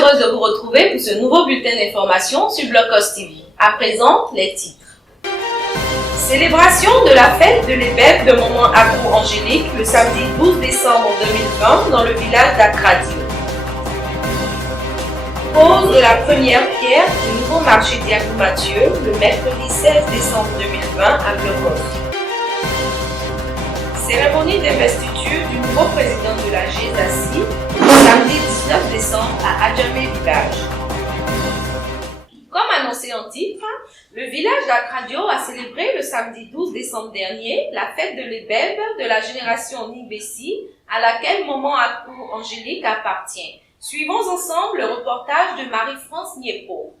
heureuse de vous retrouver pour ce nouveau bulletin d'information sur Blocos TV. À présent, les titres. Célébration de la fête de l'Ébève de Maman Akou Angélique le samedi 12 décembre 2020 dans le village d'Akradio. Pose de la première pierre du nouveau marché Diagou Mathieu le mercredi 16 décembre 2020 à Blocos. Cérémonie d'investiture du nouveau président de la GESACI le samedi 19 décembre à Adjamé Village. Comme annoncé en titre, le village d'Akradio a célébré le samedi 12 décembre dernier la fête de l'Ébève de la génération Nibessi à laquelle Maman Akou Angélique appartient. Suivons ensemble le reportage de Marie-France Niepo.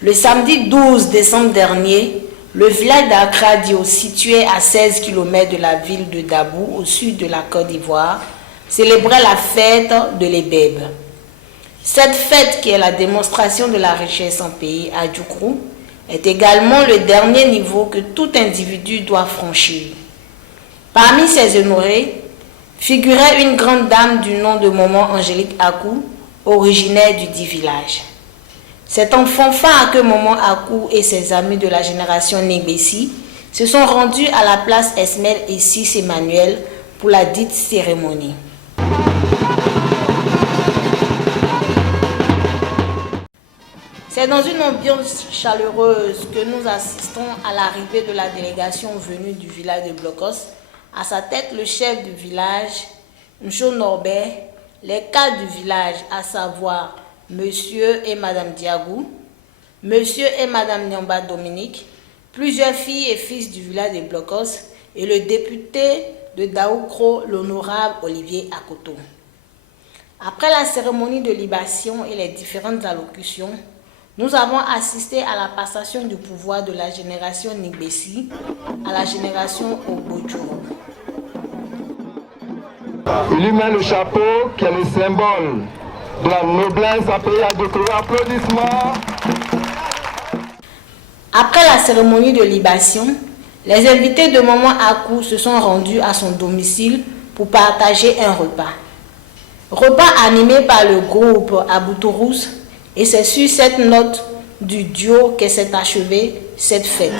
Le samedi 12 décembre dernier, le village d'Akradio, situé à 16 km de la ville de Dabou, au sud de la Côte d'Ivoire, célébrait la fête de l'Ébève. Cette fête, qui est la démonstration de la richesse en pays à Djoukrou, est également le dernier niveau que tout individu doit franchir. Parmi ces honorés figurait une grande dame du nom de Maman Angélique Akou, originaire du dit village. C'est en fanfare que Maman Akou et ses amis de la génération Nébessi se sont rendus à la place Esmel et Sis Emmanuel pour la dite cérémonie. C'est dans une ambiance chaleureuse que nous assistons à l'arrivée de la délégation venue du village de Blocos. À sa tête, le chef du village, Ncho Norbert, les cadres du village, à savoir Monsieur et Madame Diagou, Monsieur et Madame Nyamba Dominique, plusieurs filles et fils du village de Blocos et le député de Daoukro, l'honorable Olivier Akoto. Après la cérémonie de libation et les différentes allocutions, nous avons assisté à la passation du pouvoir de la génération Nibessi à la génération Ogbodjouro. Il lui met le chapeau qui est le symbole de la noblesse à pays à Djoukrou. Applaudissements. Après la cérémonie de libation, les invités de Maman Akou se sont rendus à son domicile pour partager un repas. Repas animé par le groupe Aboutourous, et c'est sur cette note du duo que s'est achevée cette fête.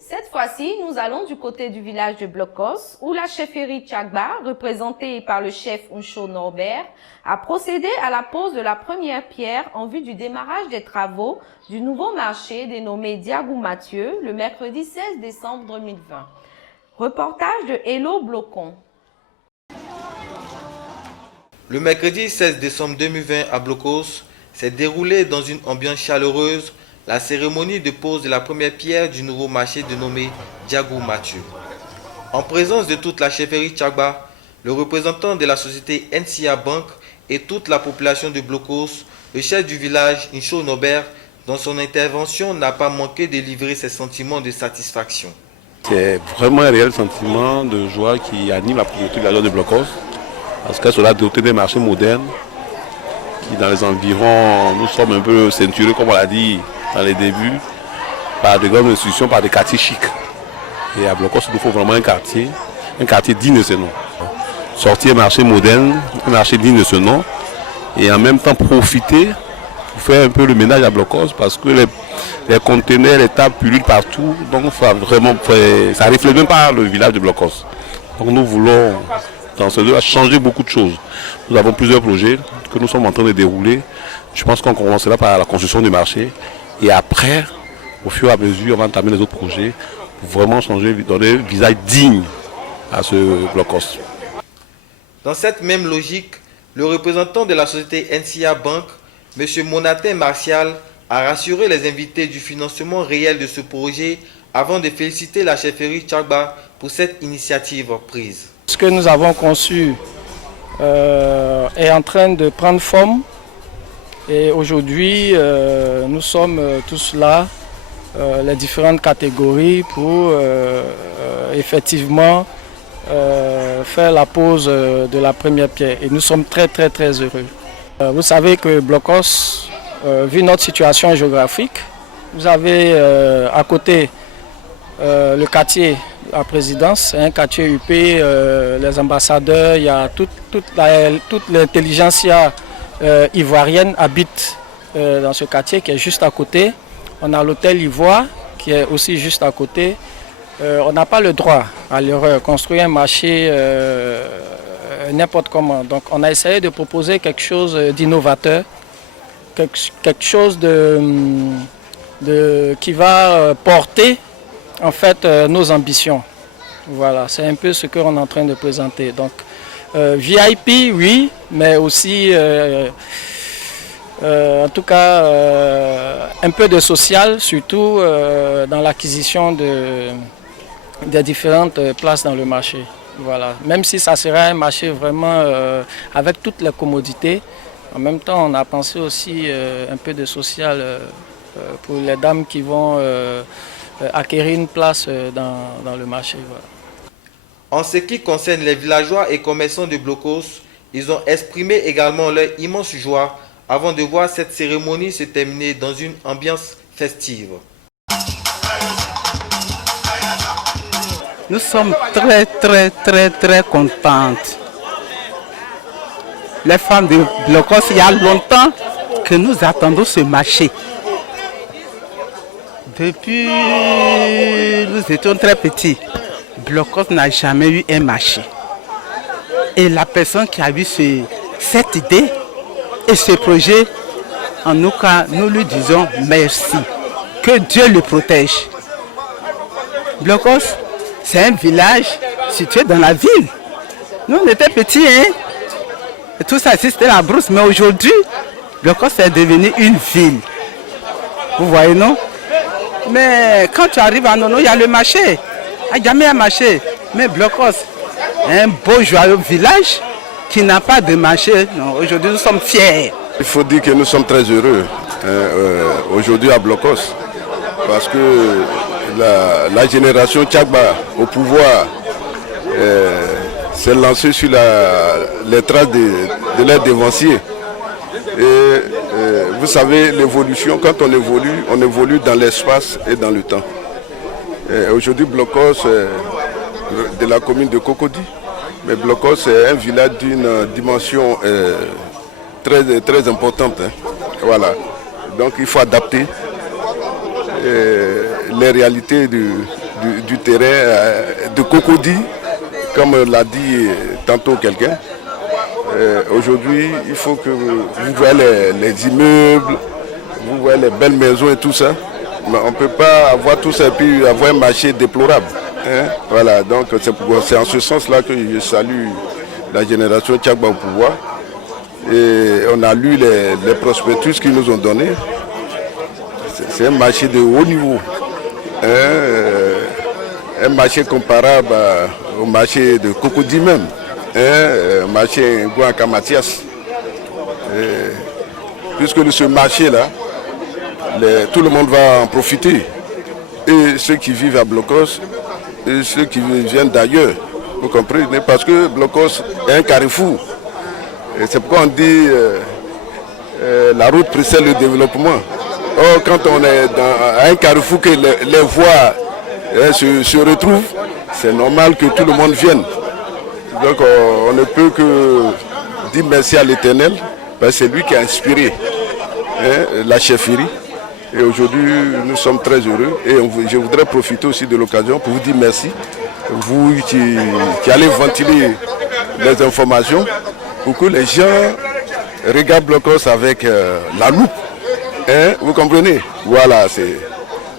Cette fois-ci, nous allons du côté du village de Blocos, où la chefferie Tchagba, représentée par le chef Ncho Norbert, a procédé à la pose de la première pierre en vue du démarrage des travaux du nouveau marché dénommé Diagou Mathieu le mercredi 16 décembre 2020. Reportage de Hello Blocon. Le mercredi 16 décembre 2020 à Blocos s'est déroulé dans une ambiance chaleureuse la cérémonie de pose de la première pierre du nouveau marché dénommé Diagou Mathieu. En présence de toute la chefferie Tchagba, le représentant de la société NCA Bank et toute la population de Blocos, le chef du village Ncho Norbert, dans son intervention n'a pas manqué de livrer ses sentiments de satisfaction. C'est vraiment un réel sentiment de joie qui anime la population de la zone de Blocos. Parce que cela doté des marchés modernes qui dans les environs, nous sommes un peu ceinturés, comme on l'a dit dans les débuts, par de grandes institutions, par des quartiers chics. Et à Blocos, il nous faut vraiment un quartier digne de ce nom. Sortir un marché moderne, un marché digne de ce nom, et en même temps profiter pour faire un peu le ménage à Blocos, parce que les conteneurs, les tables pullulent partout, donc ça ne reflète même pas le village de Blocos. Donc nous voulons dans ce lieu, changer beaucoup de choses. Nous avons plusieurs projets que nous sommes en train de dérouler. Je pense qu'on commencera par la construction du marché. Et après, au fur et à mesure, on va entamer les autres projets pour vraiment changer, donner un visage digne à ce Blocos. Dans cette même logique, le représentant de la société NCA Bank, M. Monatin Martial, a rassuré les invités du financement réel de ce projet avant de féliciter la chefferie Tchagba pour cette initiative prise. Ce que nous avons conçu est en train de prendre forme et aujourd'hui nous sommes tous là, les différentes catégories pour effectivement faire la pose de la première pierre et nous sommes très heureux. Vous savez que Blocos, vu notre situation géographique, vous avez à côté le quartier la présidence, c'est un quartier UP, les ambassadeurs, il y a toute l'intelligentsia ivoirienne habite dans ce quartier qui est juste à côté. On a l'hôtel Ivoire qui est aussi juste à côté. On n'a pas le droit à l'erreur, construire un marché n'importe comment. Donc on a essayé de proposer quelque chose d'innovateur, quelque chose qui va porter en fait nos ambitions. Voilà, c'est un peu ce qu'on est en train de présenter. Donc VIP, oui, mais aussi en tout cas un peu de social, surtout dans l'acquisition des différentes places dans le marché. Voilà. Même si ça sera un marché vraiment avec toutes les commodités, en même temps on a pensé aussi un peu de social pour les dames qui vont acquérir une place dans le marché. Voilà. En ce qui concerne les villageois et commerçants de Blocos, ils ont exprimé également leur immense joie avant de voir cette cérémonie se terminer dans une ambiance festive. Nous sommes très contentes. Les femmes de Blocos, il y a longtemps que nous attendons ce marché. Depuis nous étions très petits, Blocos n'a jamais eu un marché. Et la personne qui a eu cette idée et ce projet, en nous cas, nous lui disons merci. Que Dieu le protège. Blocos, c'est un village situé dans la ville. Nous, on était petits, hein? Et tout ça, c'était la brousse. Mais aujourd'hui, Blocos est devenu une ville. Vous voyez, non? Mais quand tu arrives à Nono, il y a le marché. Il n'y a jamais un marché. Mais Blocos, un beau, joyeux village qui n'a pas de marché. Aujourd'hui, nous sommes fiers. Il faut dire que nous sommes très heureux aujourd'hui à Blocos. Parce que la génération Tchagba au pouvoir s'est lancée sur les traces de leurs dévanciers. Et vous savez, l'évolution, quand on évolue dans l'espace et dans le temps. Aujourd'hui, Blocos, de la commune de Cocody, mais Blocos est un village d'une dimension très importante. Hein. Voilà. Donc il faut adapter les réalités du terrain de Cocody, comme l'a dit tantôt quelqu'un. Aujourd'hui, il faut que vous voyez les immeubles, vous voyez les belles maisons et tout ça. Mais on ne peut pas avoir tout ça et puis avoir un marché déplorable. Hein? Voilà, donc c'est en ce sens-là que je salue la génération Tchagba au pouvoir. Et on a lu les prospectus qu'ils nous ont donnés. C'est un marché de haut niveau. Un marché comparable au marché de Cocody même. Marché Ngouaka Mathias. Puisque ce marché-là, tout le monde va en profiter. Et ceux qui vivent à Blocos, et ceux qui viennent d'ailleurs. Vous comprenez? Parce que Blocos est un carrefour. Et c'est pourquoi on dit la route précède le développement. Or, quand on est à un carrefour que les voies se retrouvent, c'est normal que tout le monde vienne. Donc on ne peut que dire merci à l'Éternel, parce que c'est lui qui a inspiré la chefferie. Et aujourd'hui, nous sommes très heureux. Et je voudrais profiter aussi de l'occasion pour vous dire merci. Vous qui allez ventiler les informations, pour que les gens regardent Blocos avec la loupe. Vous comprenez? Voilà,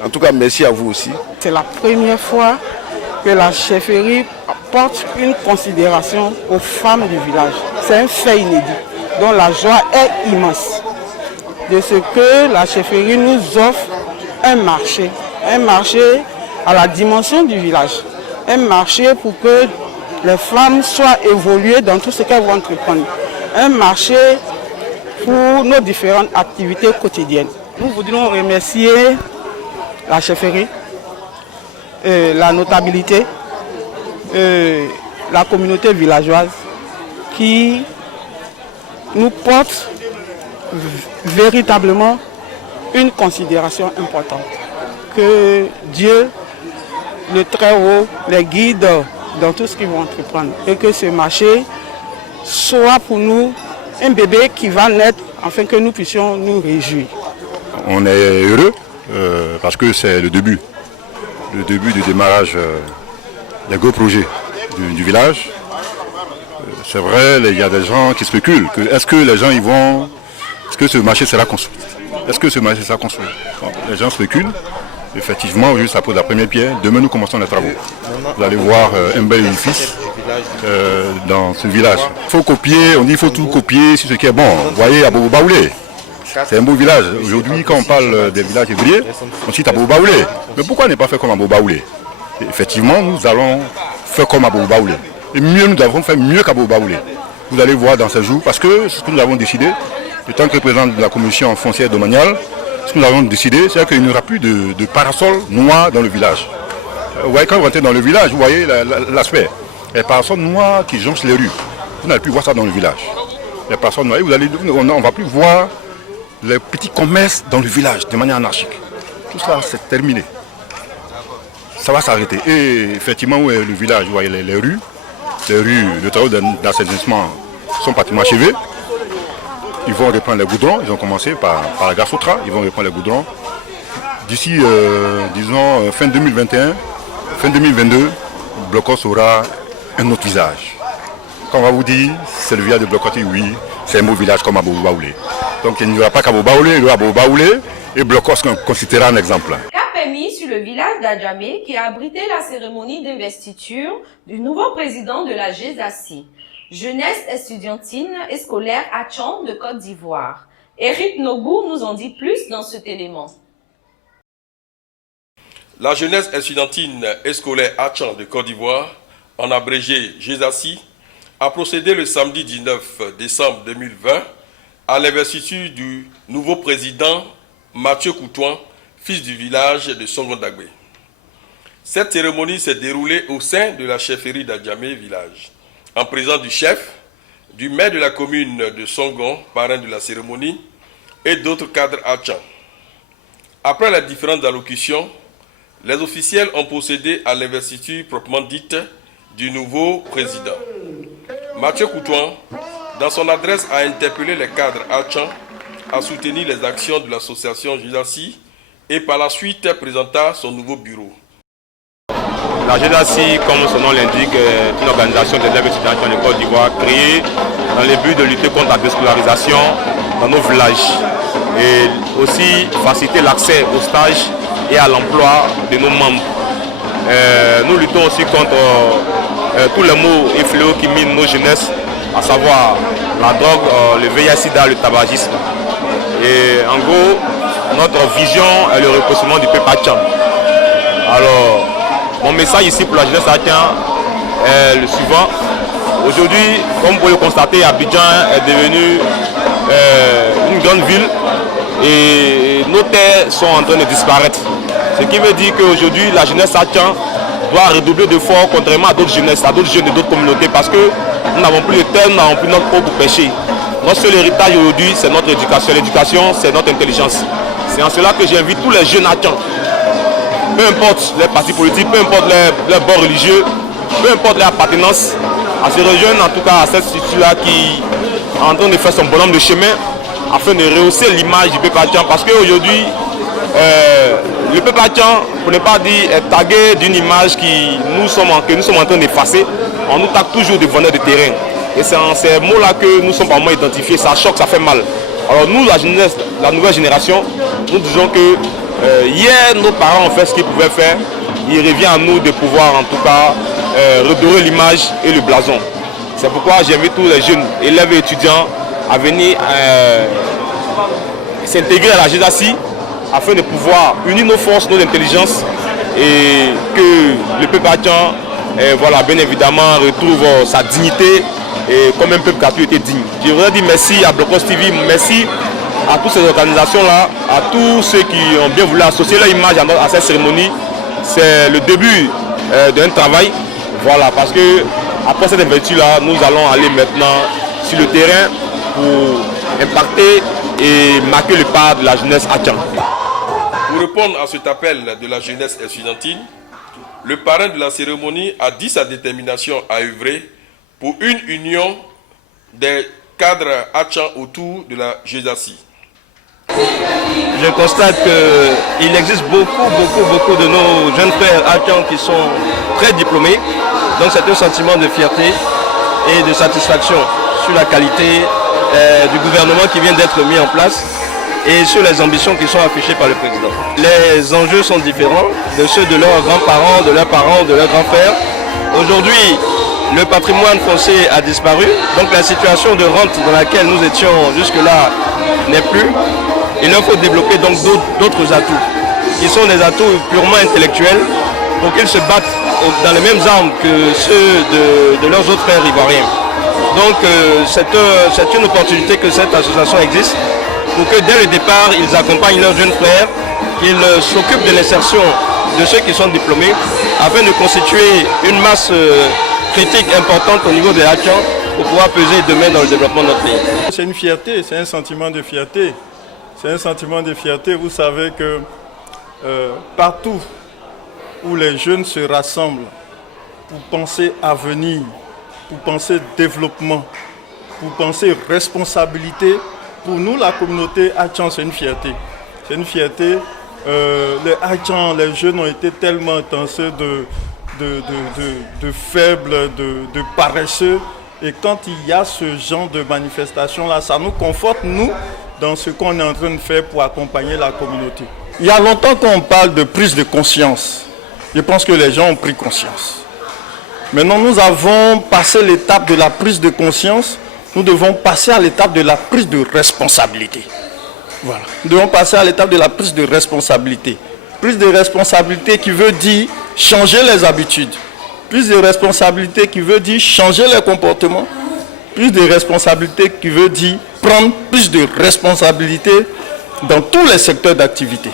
en tout cas, merci à vous aussi. C'est la première fois que la chefferie porte une considération aux femmes du village. C'est un fait inédit, dont la joie est immense. De ce que la chefferie nous offre un marché à la dimension du village. Un marché pour que les femmes soient évoluées dans tout ce qu'elles vont entreprendre. Un marché pour nos différentes activités quotidiennes. Nous voudrions remercier la chefferie, la notabilité, la communauté villageoise qui nous porte véritablement une considération importante. Que Dieu le Très-Haut les guide dans tout ce qu'ils vont entreprendre. Et que ce marché soit pour nous un bébé qui va naître afin que nous puissions nous réjouir. On est heureux parce que c'est le début du démarrage des gros projets du village. C'est vrai, il y a des gens qui spéculent. Est-ce que les gens y vont, est-ce que ce marché sera construit? Est-ce que ce marché sera construit? Bon, les gens spéculent. Effectivement, aujourd'hui, ça pose la première pierre. Demain, nous commençons les travaux. Vous allez voir un bel édifice dans ce village. Il faut copier, on dit qu'il faut tout copier sur ce qui est bon. Vous voyez, à Bobo Baoulé, c'est un beau village. Aujourd'hui, quand on parle des villages ébriers, on cite à Bobo Baoulé. Mais pourquoi ne pas faire comme à Bobo Baoulé? Effectivement, nous allons faire comme à Bobo Baoulé. Et mieux, nous avons fait mieux qu'à Bobo Baoulé. Vous allez voir dans ces jours, parce que ce que nous avons décidé, en tant que président de la commission foncière domaniale, ce que nous avons décidé, c'est qu'il n'y aura plus de parasol noir dans le village. Vous voyez, quand vous rentrez dans le village, vous voyez l'aspect. Les parasols noirs qui jonchent les rues. Vous n'allez plus voir ça dans le village. Les parasols noirs, on ne va plus voir les petits commerces dans le village de manière anarchique. Tout ça, c'est terminé. Ça va s'arrêter. Et effectivement, où est le village, vous voyez les rues, le travail d'assainissement sont pratiquement achevés. Ils vont reprendre les goudrons, ils ont commencé par la gare Sotra, ils vont reprendre les goudrons. D'ici, disons, fin 2021, fin 2022, Blocos aura un autre visage. Quand on va vous dire, c'est le village de Blocos, oui, c'est un beau village comme à Bobo Baoulé. Donc il n'y aura pas qu'à Bobo Baoulé, il y aura Bobo Baoulé et Blocos qu'on considérera un exemple. Cap est mis sur le village d'Adjamé qui a abrité la cérémonie d'investiture du nouveau président de la GESACI. Jeunesse estudiantine et scolaire à Tchon de Côte d'Ivoire. Eric Nogou nous en dit plus dans cet élément. La jeunesse estudiantine et scolaire à Tchon de Côte d'Ivoire, en abrégé GESACI, a procédé le samedi 19 décembre 2020 à l'investiture du nouveau président Mathieu Koutouan, fils du village de Songon-Dagbé. Cette cérémonie s'est déroulée au sein de la chefferie d'Adjamé village, en présence du chef, du maire de la commune de Songon, parrain de la cérémonie, et d'autres cadres à Tchon. Après les différentes allocutions, les officiels ont procédé à l'investiture proprement dite du nouveau président. Mathieu Koutouan, dans son adresse, a interpellé les cadres à Tchon à soutenir les actions de l'association GESACI et par la suite présenta son nouveau bureau. La GESACI, comme son nom l'indique, est une organisation des élèves étudiants de Côte d'Ivoire créée dans le but de lutter contre la déscolarisation dans nos villages et aussi faciliter l'accès aux stages et à l'emploi de nos membres. Nous luttons aussi contre tous les maux et fléaux qui minent nos jeunesses, à savoir la drogue, le VIH-Sida, le tabagisme. Et en gros, notre vision est le repositionnement du peuple haïtien. Alors, mon message ici pour la jeunesse haïtienne est le suivant. Aujourd'hui, comme vous pouvez le constater, Abidjan est devenu une grande ville et nos terres sont en train de disparaître. Ce qui veut dire qu'aujourd'hui, la jeunesse haïtienne doit redoubler d'efforts contrairement à d'autres jeunesses, à d'autres jeunes et d'autres communautés parce que nous n'avons plus de terre, nous n'avons plus notre eau pour pêcher. Notre seul héritage aujourd'hui, c'est notre éducation. L'éducation, c'est notre intelligence. C'est en cela que j'invite tous les jeunes haïtiens, peu importe les partis politiques, peu importe les bords religieux, peu importe leur appartenance, à se rejoindre en tout cas à cette structure-là qui est en train de faire son bonhomme de chemin afin de rehausser l'image du peuple haïtien parce qu'aujourd'hui, le peuple haïtien, pour ne pas dire, est tagué d'une image que nous sommes en train d'effacer. On nous tague toujours de vendeurs de terrain. Et c'est en ces mots-là que nous sommes vraiment identifiés. Ça choque, ça fait mal. Alors nous, la jeunesse, la nouvelle génération, nous disons que hier, nos parents ont fait ce qu'ils pouvaient faire. Il revient à nous de pouvoir en tout cas redorer l'image et le blason. C'est pourquoi j'invite tous les jeunes élèves et étudiants à venir s'intégrer à la GESACI afin de pouvoir unir nos forces, nos intelligences et que le peuple haïtien, voilà, bien évidemment, retrouve sa dignité et comme un peuple qui a toujours été digne. Je voudrais dire merci à Blocos TV, merci à toutes ces organisations-là, à tous ceux qui ont bien voulu associer leur image à cette cérémonie. C'est le début d'un travail, voilà, parce que après cette investiture-là, nous allons aller maintenant sur le terrain pour impacter et marquer le pas de la jeunesse haïtienne. Pour répondre à cet appel de la jeunesse estudiantine, le parrain de la cérémonie a dit sa détermination à œuvrer pour une union des cadres Atchan autour de la GESACI. Je constate qu'il existe beaucoup de nos jeunes frères Atchan qui sont très diplômés. Donc c'est un sentiment de fierté et de satisfaction sur la qualité du gouvernement qui vient d'être mis en place et sur les ambitions qui sont affichées par le président. Les enjeux sont différents de ceux de leurs grands-parents, de leurs parents, de leurs grands-pères. Aujourd'hui, le patrimoine foncier a disparu, donc la situation de rente dans laquelle nous étions jusque-là n'est plus. Il leur faut développer donc d'autres atouts, qui sont des atouts purement intellectuels, pour qu'ils se battent dans les mêmes armes que ceux de leurs autres frères ivoiriens. Donc c'est une opportunité que cette association existe, pour que dès le départ, ils accompagnent leurs jeunes frères, qu'ils s'occupent de l'insertion de ceux qui sont diplômés, afin de constituer une masse critique importante au niveau des Atchan pour pouvoir peser demain dans le développement de notre pays. C'est une fierté, c'est un sentiment de fierté. C'est un sentiment de fierté. Vous savez que partout où les jeunes se rassemblent pour penser avenir, pour penser développement, pour penser responsabilité, pour nous, la communauté Atchan, c'est une fierté. C'est une fierté. Les Atchan, les jeunes ont été tellement intensés de faibles, de paresseux. Et quand il y a ce genre de manifestation-là, ça nous conforte, nous, dans ce qu'on est en train de faire pour accompagner la communauté. Il y a longtemps qu'on parle de prise de conscience. Je pense que les gens ont pris conscience. Maintenant, nous avons passé l'étape de la prise de conscience. Nous devons passer à l'étape de la prise de responsabilité. Voilà. Nous devons passer à l'étape de la prise de responsabilité. Prise de responsabilité qui veut dire changer les habitudes. Prise de responsabilité qui veut dire changer les comportements. Prise de responsabilité qui veut dire prendre plus de responsabilité dans tous les secteurs d'activité.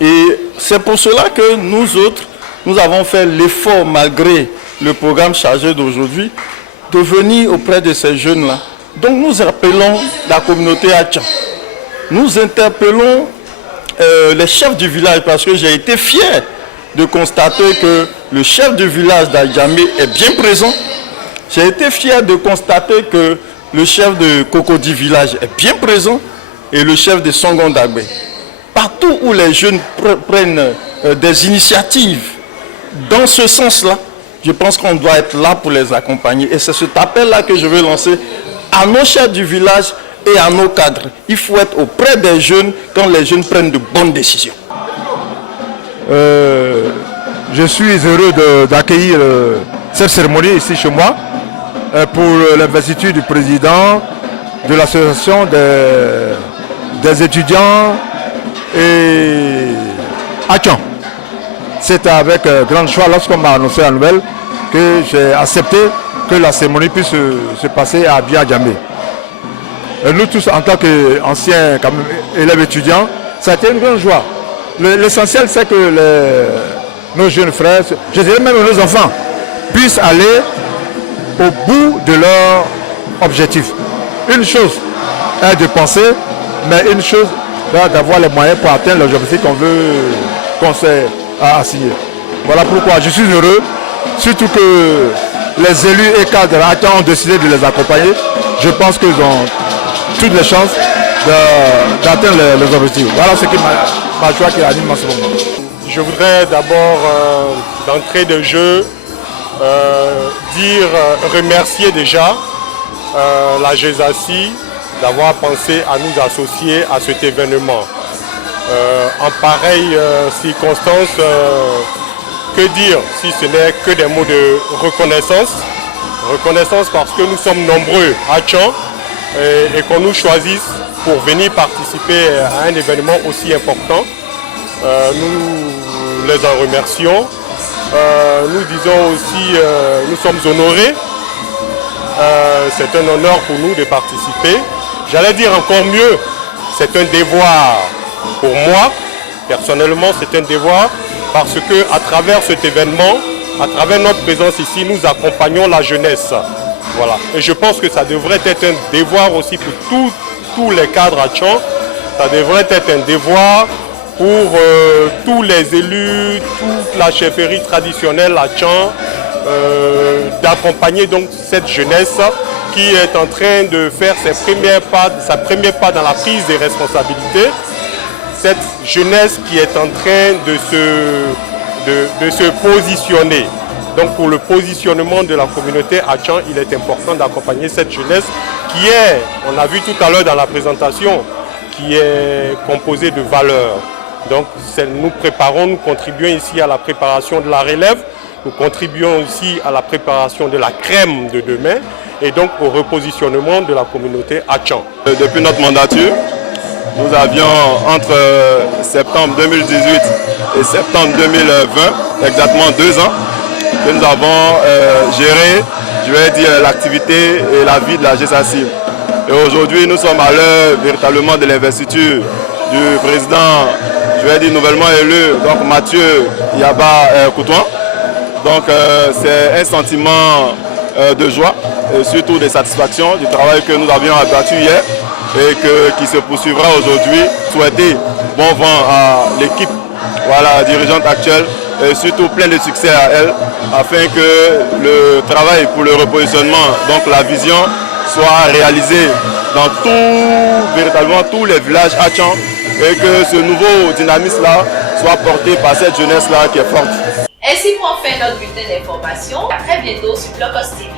Et c'est pour cela que nous autres, nous avons fait l'effort, malgré le programme chargé d'aujourd'hui, de venir auprès de ces jeunes-là. Donc nous appelons la communauté Atchan. Nous interpellons les chefs du village, parce que j'ai été fier de constater que le chef du village d'Adjamé est bien présent. J'ai été fier de constater que le chef de Cocody village est bien présent et le chef de Songon Dagbe. Partout où les jeunes prennent des initiatives dans ce sens-là, je pense qu'on doit être là pour les accompagner. Et c'est cet appel-là que je veux lancer à nos chefs du village et à nos cadres. Il faut être auprès des jeunes quand les jeunes prennent de bonnes décisions. Je suis heureux d'accueillir cette cérémonie ici chez moi pour l'investiture du président de l'association des étudiants et Atchan. C'est avec grande joie lorsqu'on m'a annoncé la nouvelle que j'ai accepté que la cérémonie puisse se passer à Biadjamé. Nous tous, en tant qu'anciens élèves étudiants, ça a été une grande joie. L'essentiel, c'est que nos jeunes frères, je dirais même nos enfants, puissent aller au bout de leur objectif. Une chose est de penser, mais une chose d'avoir les moyens pour atteindre l'objectif qu'on s'est assigné. Voilà pourquoi je suis heureux, surtout que les élus et cadres ont décidé de les accompagner. Je pense qu'ils ont toutes les chances d'atteindre les objectifs. Voilà ce qui ma joie qui anime en ce moment. Je voudrais d'abord, d'entrée de jeu, remercier déjà la GESACI d'avoir pensé à nous associer à cet événement. En pareille circonstance, que dire si ce n'est que des mots de reconnaissance. Reconnaissance parce que nous sommes nombreux à Atchan et qu'on nous choisisse pour venir participer à un événement aussi important. Nous les en remercions. Nous disons aussi, nous sommes honorés. C'est un honneur pour nous de participer. J'allais dire encore mieux, c'est un devoir pour moi. Personnellement, c'est un devoir parce qu'à travers cet événement, à travers notre présence ici, nous accompagnons la jeunesse. Voilà. Et je pense que ça devrait être un devoir aussi pour tous les cadres Atchan. Ça devrait être un devoir pour tous les élus, toute la chefferie traditionnelle à Tchan, d'accompagner donc cette jeunesse qui est en train de faire sa première pas dans la prise des responsabilités. Cette jeunesse qui est en train de se positionner. Donc pour le positionnement de la communauté à Tchan, il est important d'accompagner cette jeunesse qui est, on a vu tout à l'heure dans la présentation, qui est composée de valeurs. Donc nous contribuons ici à la préparation de la relève, nous contribuons aussi à la préparation de la crème de demain et donc au repositionnement de la communauté à Tchan. Depuis notre mandature, nous avions entre septembre 2018 et septembre 2020, exactement 2 ans, que nous avons géré, je vais dire, l'activité et la vie de la GESACIM. Et aujourd'hui, nous sommes à l'heure véritablement de l'investiture du président, je vais dire nouvellement élu, donc Mathieu Yaba Koutouan. Donc c'est un sentiment de joie et surtout de satisfaction du travail que nous avions abattu hier et qui se poursuivra aujourd'hui. Souhaiter bon vent à l'équipe, voilà, dirigeante actuelle et surtout plein de succès à elle afin que le travail pour le repositionnement, donc la vision, soit réalisée dans véritablement tous les villages à Tchan et que ce nouveau dynamisme-là soit porté par cette jeunesse-là qui est forte. Ainsi prend fin notre bulletin d'information. À très bientôt sur Blocos TV.